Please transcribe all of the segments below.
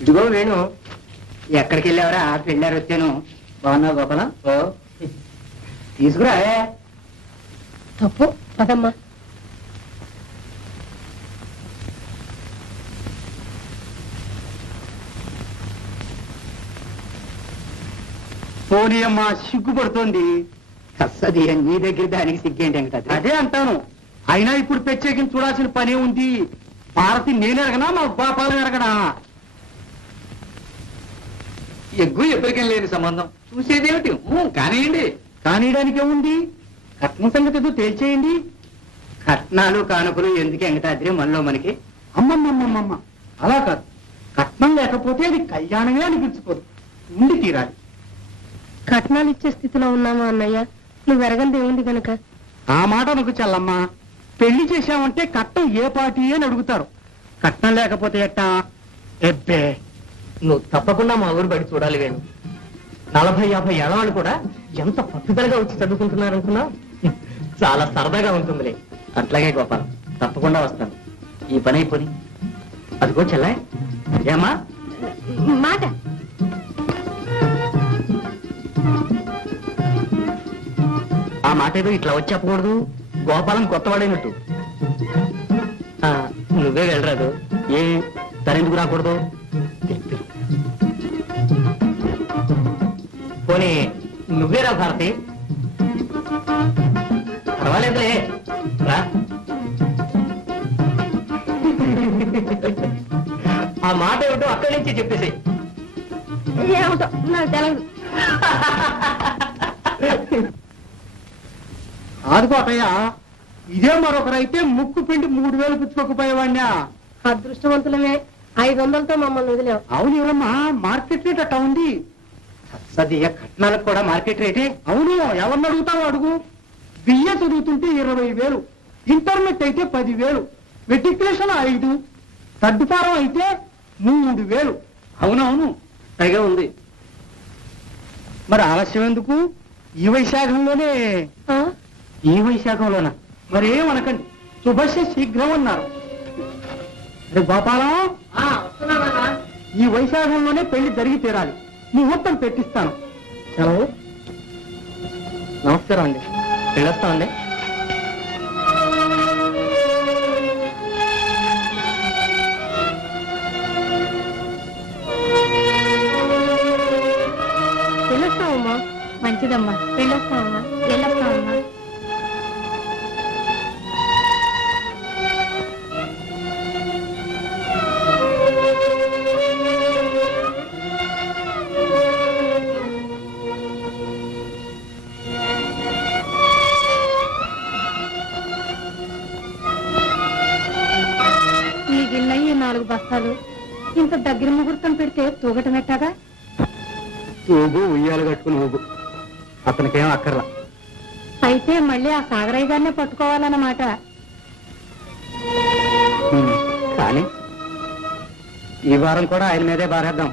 ఇదిగో వేణు, ఎక్కడికి వెళ్ళావరా? పెళ్ళారు వచ్చాను. బాగున్నా గోపాలం? తీసుకురా. తప్పు పదమ్మా. పోనీ అమ్మా, సిగ్గుపడుతోంది. అస్సది నీ దగ్గర దానికి సిగ్గేంటి వెంకట? అదే అంటాను. అయినా ఇప్పుడు ప్రత్యేకించి చూడాల్సిన పనే ఉంది. భారతి నేను ఎరగనా, మా గోపాలం ఎరగనా? ఎగ్గు ఎప్పటికేం లేని సంబంధం. చూసేదేమిటి? కానివ్వండి. కానియడానికే ఉంది. కట్నం సంగతి ఏదో తేల్చేయండి. కట్నాలు కానుకలు ఎందుకు వెంకటాద్రి మనలో మనకి? అమ్మమ్మమ్మమ్మ, అలా కాదు. కట్నం లేకపోతే అది కళ్యాణమే అనిపించుకోదు. ఉండి తీరాలి. కట్నాలు ఇచ్చే స్థితిలో ఉన్నామా అన్నయ్య? నువ్వు ఎరగంది ఏముంది కనుక. ఆ మాట నాకు చెల్లమ్మా. పెళ్లి చేశామంటే కట్నం ఏ పార్టీ అని అడుగుతారు. కట్నం లేకపోతే ఎట్టా? ఎబ్బే, నువ్వు తప్పకుండా మా ఊరు బయట చూడాలి వేణు. 40-50 ఏళ్ళ వాళ్ళు కూడా ఎంత పట్టుదలగా వచ్చి చదువుకుంటున్నారు అనుకున్నావు. చాలా సరదాగా ఉంటుందిలే. అట్లాగే గోపాలం, తప్పకుండా వస్తాను. ఈ పని అయిపోయి అదిగో చెల్ల. ఏమా మాట ఆ మాట ఏదో ఇట్లా వచ్చి చెప్పకూడదు. గోపాలం కొత్తవాడైనట్టు. నువ్వే వెళ్ళరాదు. ఏ తనెందుకు రాకూడదు? పోనీ నువ్వేరా భారతి? పర్వాలేదులే, రా. ఆ మాట ఏమిటో అక్కడి నుంచి చెప్పేసి. ఏమిటో నాకు తెలదు. ఆదుకోటయ్యా, ఇదే మరొకరైతే ముక్కు పిండి 3000 పుచ్చుకోకపోయేవాడినా. అదృష్టవంతులమే. 500తో మమ్మల్ని వదిలేవు. అవును ఎవరమ్మా, మార్కెట్ రేట్ అట్టా ఉంది. సద్య కట్నాలకు కూడా మార్కెట్ రేటే. అవును, ఎవరిని అడుగుతావు అడుగు. బియ్య చదువుతుంటే 20,000, ఇంటర్నెట్ అయితే 10,000, మెట్రికులేషన్ 5, థర్డ్ ఫారం అయితే 3,000. అవునవును, పైగా ఉంది. మరి ఆలస్యం ఎందుకు? ఈ వైశాఖంలోనే. ఈ వైశాఖంలోనా? మరి ఏమనకండి, శుభస్య శీఘ్రం అన్నారు. అరే గోపాలం, ఈ వైశాఖంలోనే పెళ్లి జరిగి తీరాలి. ముహూర్తం పెట్టిస్తాను. సెలవు. నమస్కారం అండి, వెళ్ళొస్తామండి. వెళ్ళొస్తావమ్మా. మంచిదమ్మా, వెళ్ళొస్తావమ్మా. వెళ్ళొస్తావమ్మా. మిగిలినయ్యి 4 బస్తాలు. ఇంత దగ్గర ముహూర్తం పెడితే తూగటం ఎట్టాగా? ఊగు, ఉయ్యాలు కట్టుకుని ఊగు. అతనికేం అక్కర్లా. అయితే మళ్ళీ ఆ సాగరయ్య గారినే పట్టుకోవాలన్నమాట. కానీ ఈ వారం కూడా ఆయన మీదే బారేద్దాం.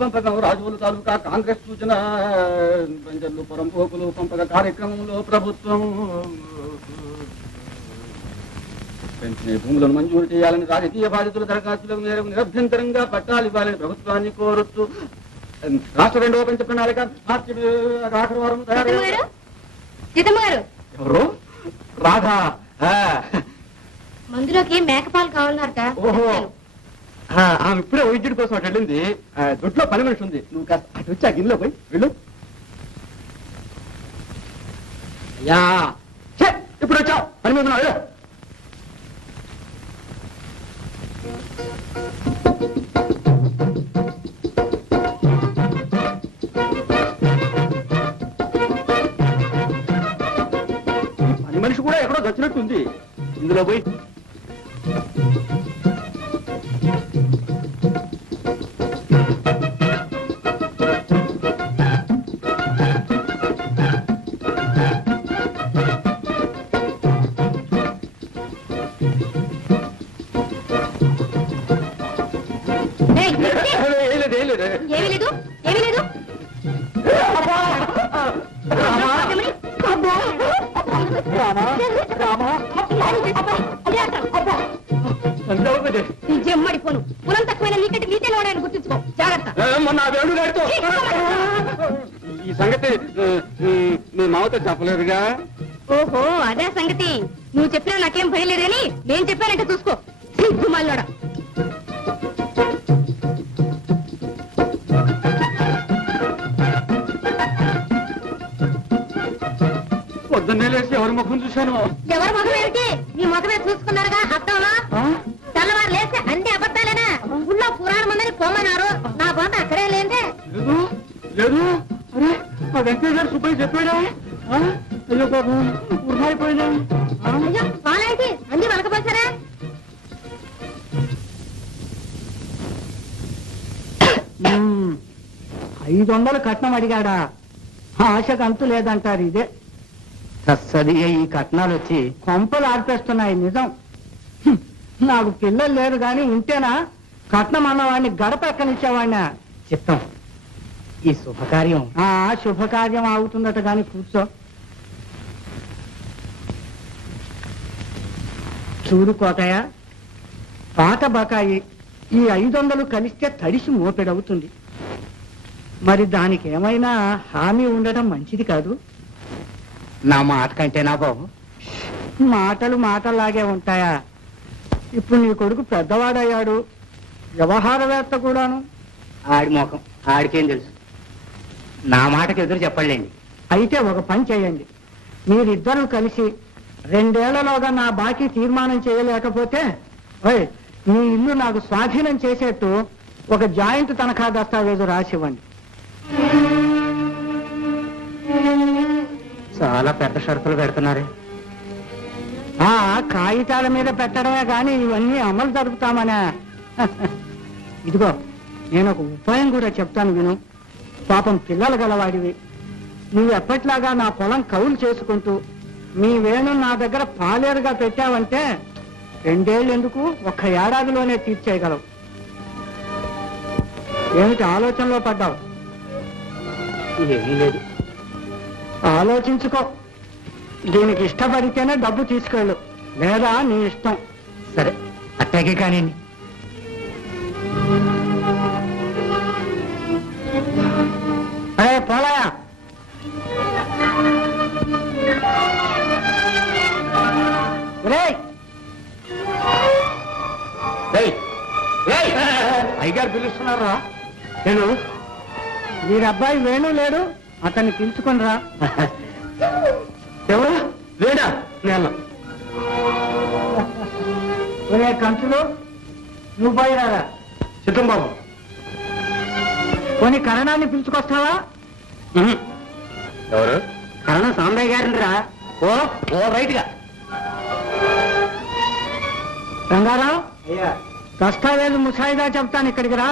పంపకం రాజువులు తాలూకా కాంగ్రెస్ సూచన బంజర్లు పొరంపోకులు పంపక కార్యక్రమంలో ప్రభుత్వం పెంచిన భూములను మంజూరు చేయాలని రాజకీయ బాధితుల దరఖాస్తులకు మేరకు నిరభ్యంతరంగా పట్టాలు ఇవ్వాలని ప్రభుత్వాన్ని కోరుతూ రాష్ట్ర 2వ పంచ ప్రణాళిక మార్చి ఆఖరి వారం ఎవరు? రాధా. మందులోకి మేకపాలు కావాలన్నారట. ఓహో, ఆమె ఇప్పుడే వైద్యుడి కోసం అటు వెళ్ళింది. దొడ్లో పని మనిషి ఉంది. నువ్వు కాస్త అటు వచ్చి ఆ గిన్నెలో పోయి వెళ్ళు. అయ్యా, ఇప్పుడు వచ్చావు, పని మీద ఉన్నావు. పని మనిషి కూడా ఎక్కడో వచ్చినట్టుంది. ఇందులో పోయి చెప్పలేదుగా. ఓహో అదే సంగతి. నువ్వు చెప్పినా నాకేం భయం లేదు కానీ నేను చెప్పానంటే చూసుకో. సిగ్గు మల్లోడా. పొద్దున్నే లేచి ఎవరి ముఖం చూశాను? ఎవరి ముఖం ఏమిటి? నీ ముఖమే చూసుకున్నారుగా అర్థంలో. తెల్లవారు లేస్తే అన్ని అబద్ధాలేనా? ఊళ్ళో పురాణం ఉందని పొమ్మన్నారు. నా బొంత అక్కడే లేదే. లేదు లేదు. అరే మా వెంకయ్య గారు సుబ్బయ్య చెప్పాడా? అయ్యో బాబు ఉర్మాయిపోయినా. అయ్యో వాళ్ళేంటి అన్ని వలకపోసారా? 500 కట్నం అడిగాడా? ఆశకు అంతు లేదంటారు. ఇదే సది ఈ కట్నాలు వచ్చి కొంపలు ఆర్పేస్తున్నాయి. నిజం. నాకు పిల్లలు లేరు గాని ఉంటేనా కట్నం అన్నవాడిని గడప ఎక్కనిచ్చేవాడినా. చిత్తం ఈ శుభకార్యం శుభకార్యం అవుతుందట గాని కూర్చో. చూడు కోటయ్య, పాత బకాయి ఈ 500 కలిస్తే తడిసి మోపెడవుతుంది. మరి దానికి ఏమైనా హామీ ఉండటం మంచిది కాదు. నా మాట కంటే నా బాబు మాటలు మాటల్లాగే ఉంటాయా? ఇప్పుడు నీ కొడుకు పెద్దవాడయ్యాడు, వ్యవహారవేత్త కూడాను. ఆడి మోకం ఆడికేం తెలుసు. నా మాటకి ఎదురు చెప్పండి. అయితే ఒక పని చేయండి. మీరిద్దరూ కలిసి 2 ఏళ్లలోగా నా బాకీ తీర్మానం చేయలేకపోతే మీ ఇల్లు నాకు స్వాధీనం చేసేట్టు ఒక జాయింట్ తనఖా దస్తావేజు రాసివ్వండి. చాలా పెద్ద షరతులు పెడుతున్నారే. కాగితాల మీద పెట్టడమే గాని ఇవన్నీ అమలు జరుపుతామనే. ఇదిగో నేను ఒక ఉపాయం కూడా చెప్తాను విను. పాపం పిల్లలు గలవాడివి. నువ్వు ఎప్పట్లాగా నా పొలం కౌలు చేసుకుంటూ మీ వేణు నా దగ్గర పాలేరుగా పెట్టావంటే 2 ఏళ్ళు ఎందుకు 1 ఏడాదిలోనే తీర్చేయగలవు. ఏమిటి ఆలోచనలో పడ్డావు? ఏమీ లేదు. ఆలోచించుకో. దీనికి ఇష్టపడితేనే డబ్బు తీసుకెళ్ళు, లేదా నీ ఇష్టం. సరే అట్టాగే కానీ. పోలాయా అయ్యగారు పిలుస్తున్నారా? నేను వీరి అబ్బాయి వేణు లేడు, అతన్ని పిలుచుకొని రా. ఎవరు? వేడా? నేను ఒరే కంచులు, నువ్వు పోయిరారా. చిత్తం బాబు, కొన్ని కరణాన్ని పిలుచుకొస్తావా? ఎవరు? కరణ సాంబయ్య గారిని రా. ఓ రైట్ గా. రంగారావు, దస్తావేజు ముసాయిదా చెప్తాను, ఇక్కడికి రా.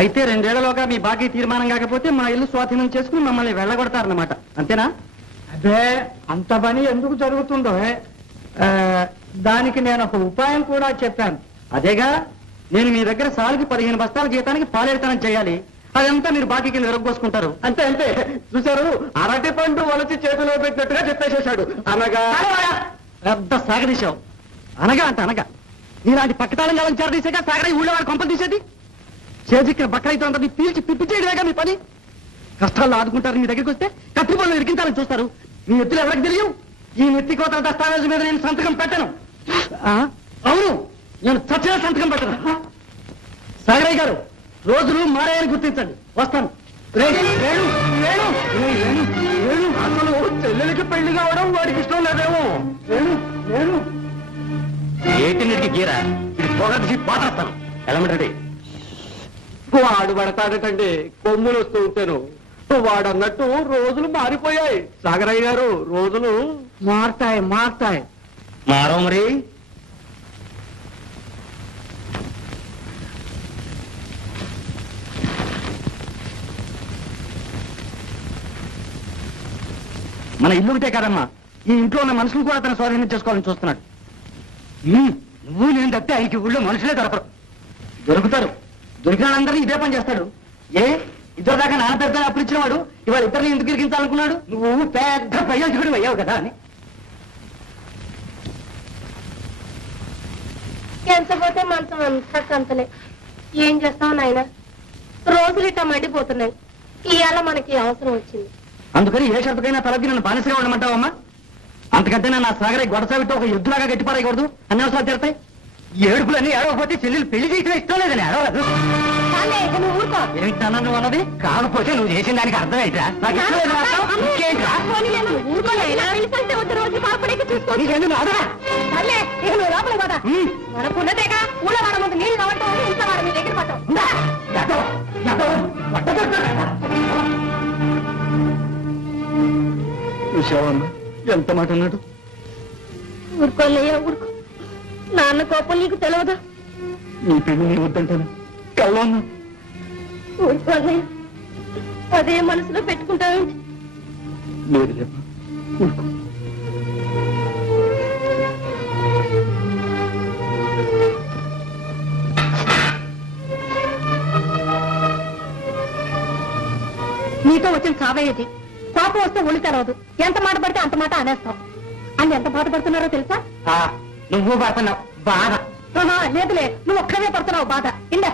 అయితే 2 ఏళ్లలోగా మీ బాకీ తీర్మానం కాకపోతే మా ఇల్లు స్వాధీనం చేసుకుని మమ్మల్ని వెళ్ళగొడతారన్నమాట, అంతేనా? అదే అంత పని ఎందుకు జరుగుతుందో దానికి నేను ఒక ఉపాయం కూడా చెప్పాను. అదేగా, నేను మీ దగ్గర సాలుకి 15 బస్తాల జీతానికి పాలేరుతనం చేయాలి. అదంతా మీరు బాకీ కింద విరగొసుకుంటారు. అంతే అంతే. చూశారు, అరటి పండు వలచి చేతిలో పెట్టినట్టుగా చెప్పేసేశాడు. అనగా పెద్ద సాగదీశావు. అనగా అంటే అనగా నీలాంటి పక్కతాళం కాలం చేరదీసాక సాగర ఊళ్ళో వాడు కొంపలు తీసేది. చేజిక్కిన బక్కరైతే పీల్చి పిప్పి చేయడమేగా మీ పని. కష్టాల్లో ఆదుకుంటారు, మీ దగ్గరికి వస్తే కత్తి పనులు ఇరికించాలని చూస్తారు. మీ ఎత్తులు ఎవరికి తెలియవు. ఈ నెత్తి కోతల దస్తావేజు మీద నేను సంతకం పెట్టను. అవును, నేను చచ్చిన సంతకం పెట్టను. సాగరయ్య గారు, రోజులు మారాయని గుర్తించండి. వస్తాను. అసలు చెల్లెలికి పెళ్లి కావడం వాడికి ఇష్టం లేదేమో. ఏటికి గీరా పొగసి పాటేస్తాను. ఎలామంటే వాడు పడతాడటండి, కొమ్ములు వస్తూ ఉంటాను. వాడన్నట్టు రోజులు మారిపోయాయి సాగరయ్య గారు. రోజులు మారుతాయి మారో మరి. మన ఇల్లు ఉంటే కదమ్మా, ఈ ఇంట్లో ఉన్న మనుషులు కూడా తన స్వాధీనం చేసుకోవాలని చూస్తున్నాడు. నువ్వు నేను తప్పితే ఈ ఊళ్ళో మనుషులే దొరకరు. దొరుకుతారు. దొరికిన వాళ్ళందరినీ ఇదే పని చేస్తాడు. ఇద్దరు దాకా నాన్న పెద్ద అప్పుడు ఇచ్చినవాడు ఇవాళ ఇద్దరిని ఎందుకు ఇరికించాలనుకున్నాడు? నువ్వు పెద్ద ప్రయోజకుడు అయ్యావు కదా అని. ఎంత పోతే మంచం అంతా కంతలే. ఏం చేస్తావు నాయన, రోజులు ఇట్లా మండిపోతున్నాయి. ఇవాళ మనకి అవసరం వచ్చింది. అందుకని ఏ షరతుకైనా తలకి నన్ను బానిసగా ఉండమంటావమ్మా? అంతకంటే నా సాగరే గొడసావితో ఒక యుద్ధలాగా గట్టిపారేయకూడదు. అన్ని అవసరాలు తీరుతాయి. ఏడుపులన్నీ ఏడవకపోతే చెల్లెలు పెళ్లి చేయడం ఇష్టం లేదని ఏడవలేదు. నువ్వు ఊరుకో. ఏంటన్నా నువ్వు అన్నది? కాకపోతే నువ్వు చేసిన దానికి అర్థం ఏంట్రా? నాకు ఇష్టం లేదు రాస్తావు? ఇంకేంట్రా? నీకెందుకు అదరా? మనకున్నదేగా ఊళ్ళ వాడ ముందు నీళ్ళు కావటం ఇంట్లో వాడ మీ దగ్గర పట్టం. చూసావమ్మా ఎంత మాట అన్నాడు? ఊరుకోలేయా ఊరుకో. నాన్న కోపం నీకు తెలియదు. నీ పెళ్లి నీ వద్దంటాను కల్లో ఉన్నా. ఊరుకోలేయా, అదే మనసులో పెట్టుకుంటావేంటి? లేదు లేమ్మా, ఊరుకో. నీతో వచ్చిన సావేది కోపం వస్తే ఒళ్ళు తెలవదు. ఎంత మాట పడితే అంత మాట అనేస్తాం. అని ఎంత బాధపడుతున్నారో తెలుసా? నువ్వు పడుతున్నావు బాధ. లేదులే, నువ్వు ఒక్కడే పడుతున్నావు బాధ. ఇందా